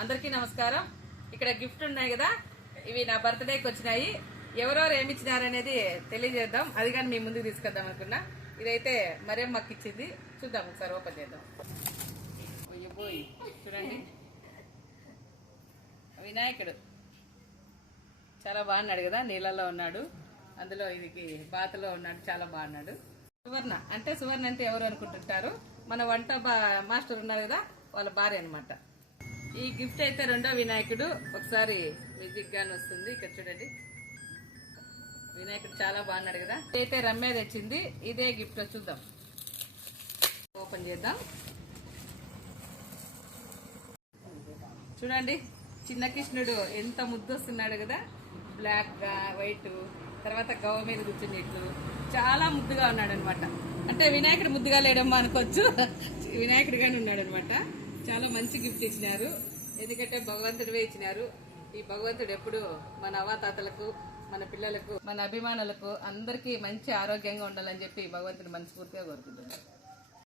అందరికీ నమస్కారం. ఇక్కడ గిఫ్ట్ ఉన్నాయి కదా, ఇవి నా బర్త్డేకి వచ్చినాయి. ఎవరెవరు ఏమి ఇచ్చినారనేది తెలియజేద్దాం. అది కానీ మీ ముందుకు తీసుకొద్దాం అనుకున్నా. ఇదైతే మరేం మాకు ఇచ్చింది, చూద్దాం ఒకసారి ఓపెన్ చేద్దాం. పోయి చూడండి, వినాయకుడు చాలా బాగున్నాడు కదా, నీళ్ళలో ఉన్నాడు, అందులో ఇది బాతలో ఉన్నాడు, చాలా బాగున్నాడు. సువర్ణ అంటే ఎవరు అనుకుంటుంటారు, మన వంట మాస్టర్ ఉన్నారు కదా, వాళ్ళ భార్య అనమాట. ఈ గిఫ్ట్ అయితే రెండో వినాయకుడు. ఒకసారి మ్యూజిక్ గాని వస్తుంది, ఇక్కడ చూడండి. వినాయకుడు చాలా బాగున్నాడు కదా. ఇదైతే రమ్య తెచ్చింది, ఇదే గిఫ్ట్. చూద్దాం, ఓపెన్ చేద్దాం. చూడండి, చిన్న కృష్ణుడు ఎంత ముద్దు వస్తున్నాడు కదా, బ్లాక్ గా వైట్, తర్వాత గవ్వ మీద కూర్చున్నట్లు చాలా ముద్దుగా ఉన్నాడు అనమాట. అంటే వినాయకుడు ముద్దుగా లేడమ్మా అనుకోవచ్చు, వినాయకుడిగానే ఉన్నాడు అనమాట. చాలా మంచి గిఫ్ట్ ఇచ్చినారు, ఎందుకంటే భగవంతుడివే ఇచ్చినారు. ఈ భగవంతుడు ఎప్పుడు మన అవ్వాతాతలకు, మన పిల్లలకు, మన అభిమానులకు అందరికీ మంచి ఆరోగ్యంగా ఉండాలని చెప్పి భగవంతుడు మనస్ఫూర్తిగా కోరుకుంటున్నాడు.